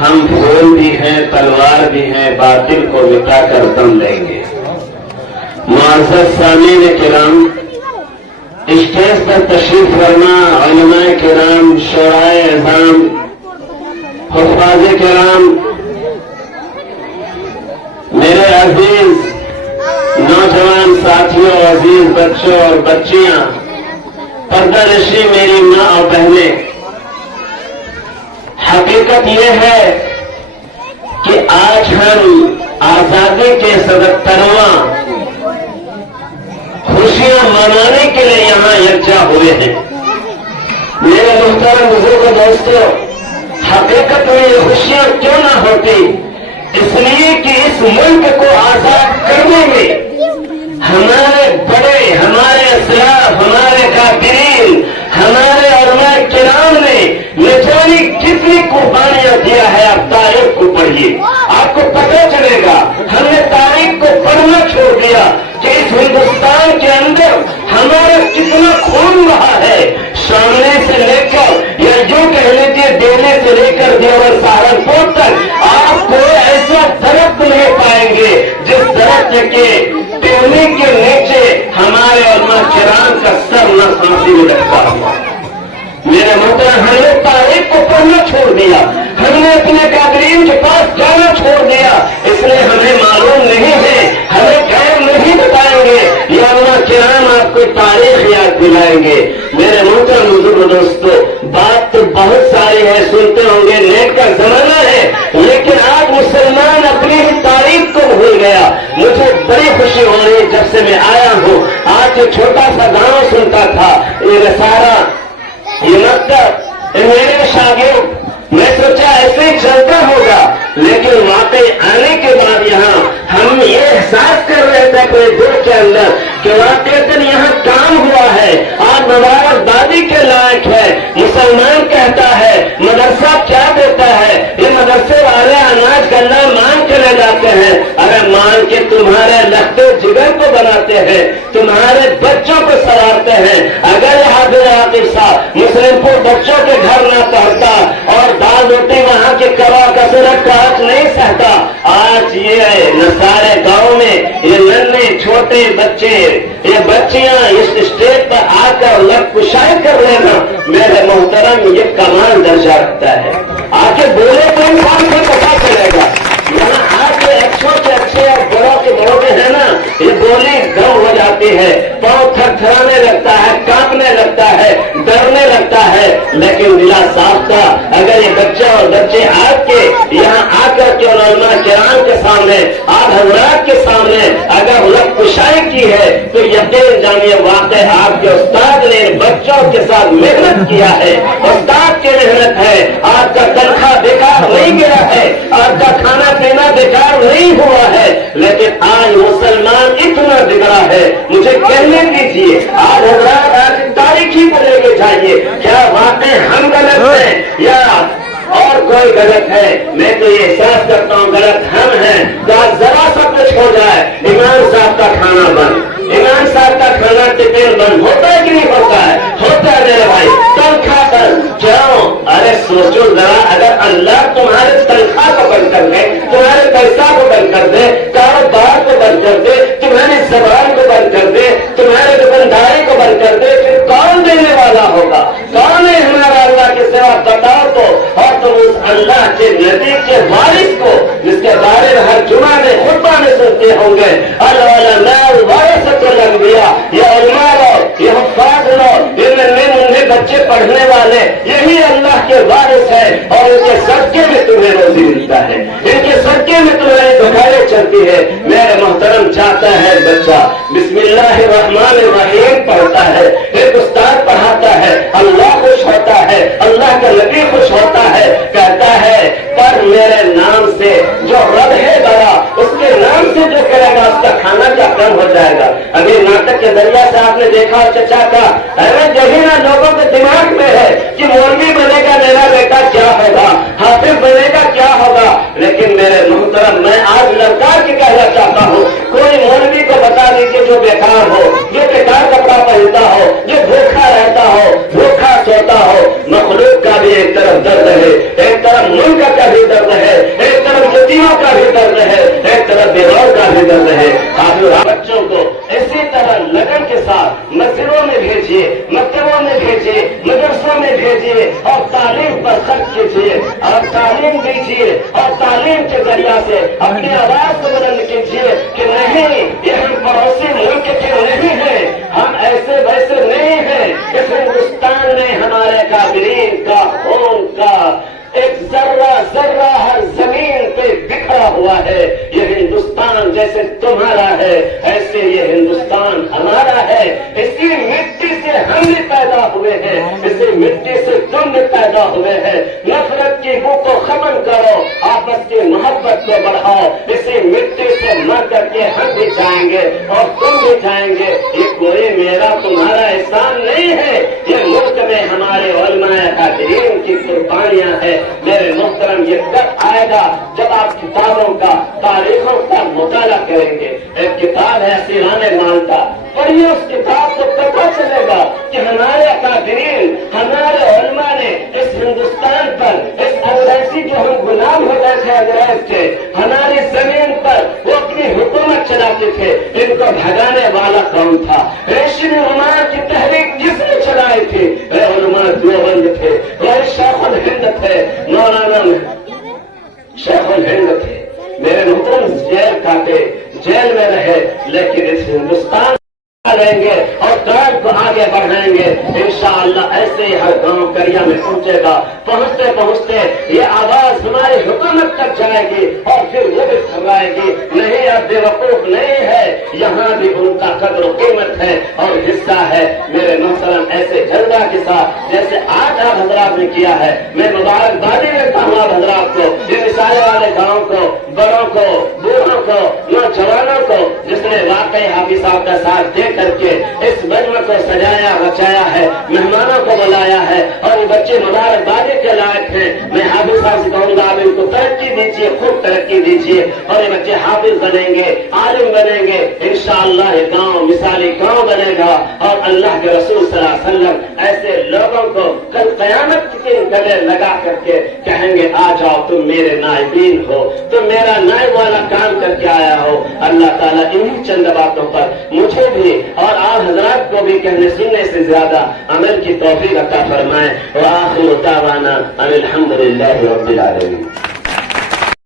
ہم پھول بھی ہیں تلوار بھی ہیں باطل کو مٹا کر دم لیں گے۔ معزز سامعین کرام، اسٹیج پر تشریف فرما علماء کرام، شورائے اعظام، حفاظ کرام، میرے عزیز نوجوان ساتھیوں، عزیز بچوں اور بچیاں، پردہ نشی میری ماں اور بہنیں، حقیقت یہ ہے کہ آج ہم آزادی کے 77واں خوشیاں منانے کے لیے یہاں یکجا ہوئے ہیں۔ میرے محترم بزرگ دوستوں، حقیقت میں یہ خوشیاں کیوں نہ ہوتی؟ اس لیے کہ اس ملک کو آزاد کرنے میں ہمارے بڑے، ہمارے اسلاف، ہمارے کافرین، ہمارے علماء کرام نے نہ جانے کتنی قربانیاں دیا ہے۔ آپ تاریخ کو پڑھیے، آپ کو پتہ چلے گا۔ ہم نے تاریخ کو پڑھنا چھوڑ دیا کہ اس ہندوستان کے اندر ہمارا کتنا خون رہا ہے، سامنے سے لے کر یا یوں کہہ لیجیے دینے سے لے کر دیور سہارنپور تک آپ کو ایسا درخت نہیں پائیں گے جس درخت کے ٹہنی کے نیچے ہمارے علماء کرام کا سر نہ پھانسی میں لگتا ہوا۔ میرے محترم، ہم نے تاریخ کو پڑھنا چھوڑ دیا، ہم نے اپنے قادرین کے پاس جانا چھوڑ دیا، اس لیے ہمیں معلوم نہیں ہے، ہمیں غیر نہیں بتائیں گے، یہ علماء کرام آپ کو تاریخ یاد دلائیں گے۔ میرے محترم بزرگ دوستو، بات تو بہت ساری ہے، سنتے ہوں گے، نیٹ کا زمانہ ہے، لیکن آج مسلمان اپنی ہی تاریخ کو بھول گیا۔ مجھے بڑی خوشی ہو رہی ہے جب سے میں آیا ہوں، آج ایک چھوٹا سا گاؤں سنتا تھا، یہ رسارا، یہ مکتب، میرے شاگرد، میں سوچا ایسے ہی چلتا ہوگا، لیکن واقعی آنے کے بعد یہاں ہم یہ احساس کر رہے تھے اپنے دل کے اندر کہ واقعی یہاں کام ہوا ہے، آج مبارکبادی کے لائق ہے۔ مسلمان کہتا ہے مدرسہ کیا دیتا ہے؟ یہ مدرسے والے اناج گنا مانگ کے لے جاتے ہیں، اگر مانگ کے تمہارے لختے جگر کو بناتے ہیں، تمہارے بچوں کو سوارتے ہیں۔ اگر حاضر عاطف صاحب مسلم پور بچوں کے گھر نہ پہنچتا اور دال روٹی وہاں کے کبا کثرت کا حق نہیں سہتا، آج یہ نصارے گاؤں میں یہ ننھے چھوٹے بچے، یہ بچیاں اس اسٹیج پر آ کر لب کشائی کر لینا، میرے محترم یہ کمال درجہ رکھتا ہے۔ آ کے بولے تو انسان کو پتا چلے گا، یہاں آ کے اچھوں کے اچھے اور بڑوں کے بڑے ہیں نا، یہ بولی گم ہو جاتی ہے، پاؤں تھر تھرانے لگتا ہے، کانپنے لگتا ہے، ڈرنے لگتا ہے، لیکن دلا صاف تھا۔ اگر یہ بچہ اور بچے آج کے یہاں آ کر کے علماء کرام کے سامنے، آپ حضرات کے سامنے اگر لب کشائی کی ہے تو یقین جانیے واقع آپ کے استاد نے بچوں کے ساتھ محنت کیا ہے، استاد کی محنت ہے، آپ کا تنخواہ بیکار نہیں گیا ہے، آپ کا کھانا پینا بیکار نہیں ہوا ہے، لیکن آج مسلمان اتنا بگڑا ہے۔ مجھے کہنے دیجیے، آج حضرات آج تاریخی پر لے کے جائیے، کیا واقع ہم غلط ہیں یا اور کوئی غلط ہے؟ میں تو یہ احساس کرتا ہوں غلط ہم ہیں۔ تو آج ذرا سا کچھ ہو جائے، امام صاحب کا کھانا بند، امام صاحب کا کھانا ٹفن بند ہوتا ہے کہ نہیں ہوتا ہے؟ ہوتا ہے میرے بھائی، تنخواہ بند، کیوں؟ ارے سوچو ذرا، اگر اللہ تمہارے تنخواہ کو بند کر دے، تمہارے پیسہ کو بند کر دے، کاروبار کو بند کر دے، تمہاری زبان کو بند کر دے، تمہارے دکانداری کو بند کر دے، پھر کون دینے والا ہوگا؟ کون ہے ہمارا اللہ کے سوا؟ بتاؤ تو۔ اور تم اس اللہ کے نبی کے وارث کو جس کے بارے میں ہر جمعہ میں خطبہ میں سنتے ہوں گے، العلماء ورثۃ الانبیاء، یہ علماء لوگ، یہ حفاظ لوگ، یہ ننھے بچے پڑھنے والے، یہی اللہ کے وارث ہے، اور ان کے صدقے میں تمہیں روزی ملتا ہے، ان کے صدقے میں تمہاری دکانیں چلتی ہے۔ میرے محترم، چاہتا ہے بچہ بسم اللہ الرحمن الرحیم پڑھتا ہے، ایک استاد پڑھاتا ہے، اللہ خوش ہوتا ہے، اللہ کا نبی خوش ہوتا ہے، کہتا ہے پر میرے نام سے جو رب ہے بڑا، اس کے نام سے جو کرے گا اس کا کھانا کیا کم ہو جائے گا۔ ابھی ناٹک کے ذریعہ سے آپ نے دیکھا چچا کا یہی نا لوگوں کے دماغ میں ہے کہ مولوی بنے گا میرا بیٹا کیا ہوگا، حافظ بنے گا کیا ہوگا، لیکن میرے محترم میں آج لڑکار کے کہنا چاہتا ہوں، کوئی مولوی کو بتا دیجیے جو بیکار ہو، جو بیکار کپڑا پہنتا ہو، جو بھوکھا رہتا ہو، بھوکھا سوتا ہو، مخلوق کا بھی ایک طرف درد ہے، ایک طرف ملک کا بھی درد تعلیم دیجیے اور تعلیم کے ذریعہ سے اپنی آواز کو بلند کیجیے کہ نہیں یہ ہم پڑوسی ملک کے نہیں ہیں، ہم ایسے ویسے نہیں ہیں۔ اس ہندوستان میں ہمارے کافرین کا خون کا ایک ذرہ ذرہ ہر زمین پہ بکھرا ہوا ہے۔ یہ ہندوستان جیسے تمہارا ہے ایسے یہ ہندوستان ہمارا ہے۔ اسی مٹی سے ہم بھی پیدا ہوئے ہیں، اسی مٹی سے تم بھی پیدا ہوئے ہیں۔ نفرت کی بو کو ختم کرو، آپس کی محبت کو بڑھاؤ۔ اسی مٹی سے مر کر کے ہم بھی جائیں گے اور تم بھی جائیں گے۔ یہ کوئی میرا تمہارا احسان نہیں ہے، یہ ملک میں ہمارے علماء اکابرین کی قربانیاں ہیں۔ میرے محترم یہ کب آئے گا جب آپ کتابوں کا تاریخوں کا مطالعہ کریں گے۔ ایک کتاب ہے سیران مالٹا، پڑھیے اس کتاب کو پتہ چلے گا کہ ہمارے اکابرین ہمارے علماء نے اس ہندوستان پر اس انگریزی جو ہم غلام ہو گئے تھے انگریز کے، ہماری زمین پر وہ اپنی حکومت چلاتے تھے، ان کو بھگانے والا کون تھا؟ ریشمی عمار کی تحریک کس نے چلائی تھی؟ علماء دیوبند تھے، وہ شیخ الہند تھے، مولانا شیخ الہند تھے۔ میرے محترم جیل کاٹے، جیل میں رہے، لیکن اس ہندوستان لیں گے اور کام کو آگے بڑھائیں گے انشاءاللہ۔ ایسے ہی ہر گاؤں کریا میں پہنچے گا، پہنچتے پہنچتے یہ آواز ہماری حکومت تک جائے گی اور پھر وہ بھی فرمائے گی نہیں اب بے وقوف نہیں ہے، یہاں بھی ان کا قدر و قیمت ہے اور حصہ ہے۔ میرے محترم ایسے جلدہ کے ساتھ جیسے آج آپ حضرات نے کیا ہے، میں مبارکبادی دیتا ہوں آپ حضرات کو، یہ مثال والے گاؤں کو، بڑوں کو، بوڑھوں کو، نوجوانوں کو، جس نے واقعی حافظ صاحب کا ساتھ دے کر کے اس مجمع کو سجایا بچایا ہے، مہمانوں کو بلایا ہے اور یہ بچے مبارکبادی کے لائق ہیں۔ میں حافظ صاحب سے کہوں گا آپ ان کو ترقی دیجیے، خوب ترقی دیجیے اور یہ بچے حافظ بنیں گے، عالم بنیں گے انشاءاللہ۔ یہ گاؤں مثالی گاؤں بنے گا اور اللہ کے رسول صلی اللہ علیہ وسلم ایسے لوگوں کو کل قیامت کے گلے لگا کر کے کہیں گے آ جاؤ تم میرے نائبین ہو، تم میرا نائب والا کام کر کے آیا ہو۔ اللہ تعالیٰ انہی چند باتوں پر مجھے بھی اور آپ حضرات کو بھی کہنے سننے سے زیادہ عمل کی توفیق عطا فرمائے۔ وآخر دعوانا ان الحمد للہ رب العالمین۔